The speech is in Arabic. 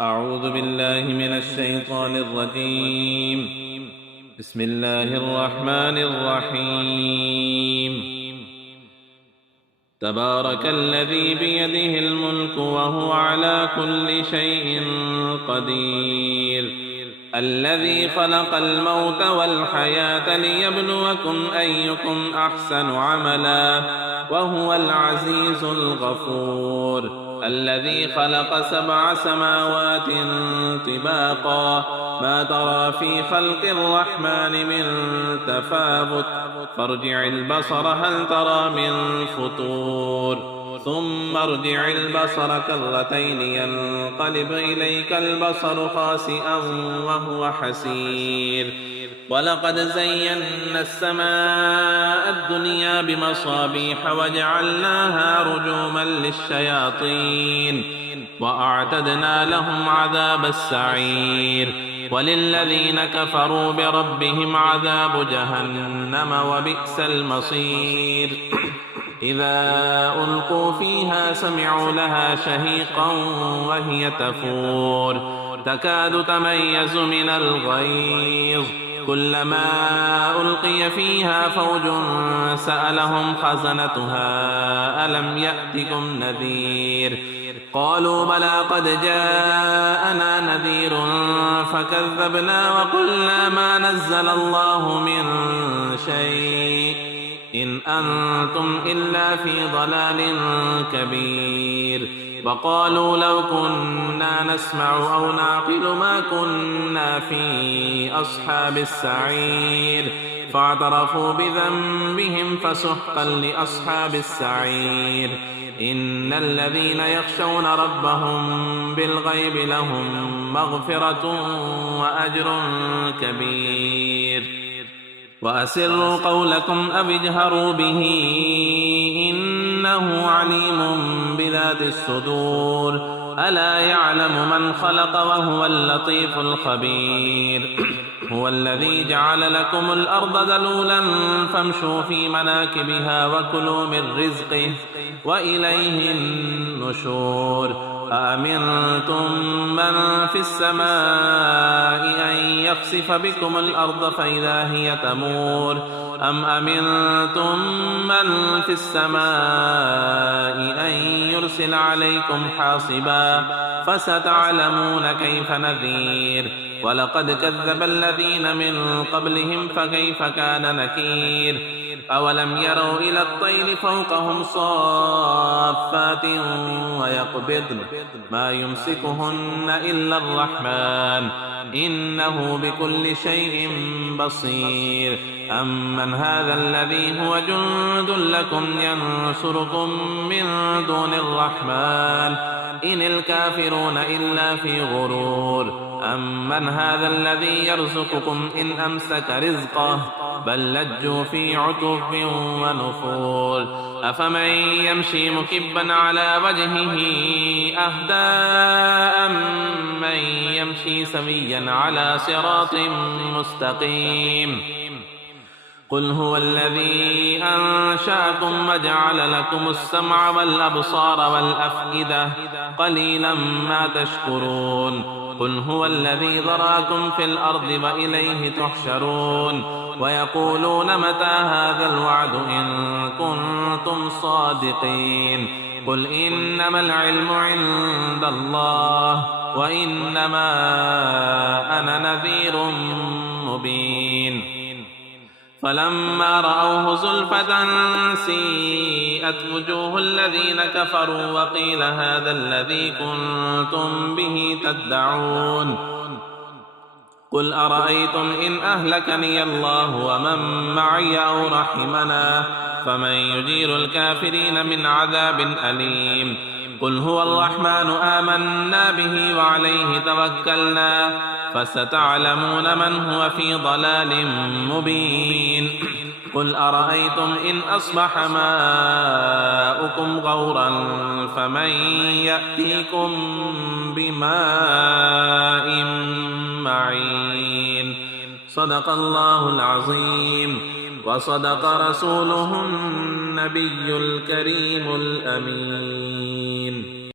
أعوذ بالله من الشيطان الرجيم. بسم الله الرحمن الرحيم. تبارك الذي بيده الملك وهو على كل شيء قدير، الذي خلق الموت والحياة ليبلوكم أيكم أحسن عملا وهو العزيز الغفور، الذي خلق 7 سماوات طباقا ما ترى في خلق الرحمن من تفاوت فارجع البصر هل ترى من فطور ثم ارجع البصر كرتين ينقلب إليك البصر خاسئا وهو حسير. ولقد زينا السماء الدنيا بمصابيح وجعلناها رجوما للشياطين وأعتدنا لهم عذاب السعير. وللذين كفروا بربهم عذاب جهنم وبئس المصير. إذا ألقوا فيها سمعوا لها شهيقا وهي تفور تكاد تميز من الغيظ كلما ألقي فيها فوج سألهم خزنتها ألم يأتكم نذير قالوا بلى قد جاءنا نذير فكذبنا وقلنا ما نزل الله من شيء إن أنتم إلا في ضلال كبير. وقالوا لو كنا نسمع أو نعقل ما كنا في أصحاب السعير فاعترفوا بذنبهم فسحقا لأصحاب السعير. إن الذين يخشون ربهم بالغيب لهم مغفرة وأجر كبير. وأسروا قولكم أو اجهروا به إنه عليم بذات الصدور ألا يعلم من خلق وهو اللطيف الخبير. هو الذي جعل لكم الأرض ذلولا فامشوا في مناكبها وكلوا من رزقه وإليه النشور. أأمنتم من في السماء أن يخسف بكم الأرض فإذا هي تمور أم أمنتم من في السماء أن يرسل عليكم حاصبا فستعلمون كيف نذير. ولقد كذب الذين من قبلهم فكيف كان نكير. أولم يروا إلى الطير فوقهم صافات ويقبضن ما يمسكهن إلا الرحمن إنه بكل شيء بصير. أمن هذا الذي هو جند لكم ينصركم من دون الرحمن إن الكافرون إلا في غرور. أمن هذا الذي يرزقكم إن أمسك رزقه بل لجوا في عتب ونفور. أفمن يمشي مكبا على وجهه أهدى من يمشي سويا على صراط مستقيم. قل هو الذي أنشأكم وجعل لكم السمع والأبصار والأفئدة قليلا ما تشكرون. قل هو الذي ذراكم في الأرض وإليه تحشرون. ويقولون متى هذا الوعد إن كنتم صادقين. قل إنما العلم عند الله وإنما أنا نذير مبين. فلما رأوه زلفة سيئت وجوه الذين كفروا وقيل هذا الذي كنتم به تدعون. قل أرأيتم إن أهلكني الله ومن معي أو رحمنا فمن يجير الكافرين من عذاب أليم. قل هو الرحمن آمنا به وعليه توكلنا فستعلمون من هو في ضلال مبين. قل أرأيتم إن أصبح ماؤكم غورا فمن يأتيكم بماء معين. صدق الله العظيم وصدق رسوله النبي الكريم الأمين.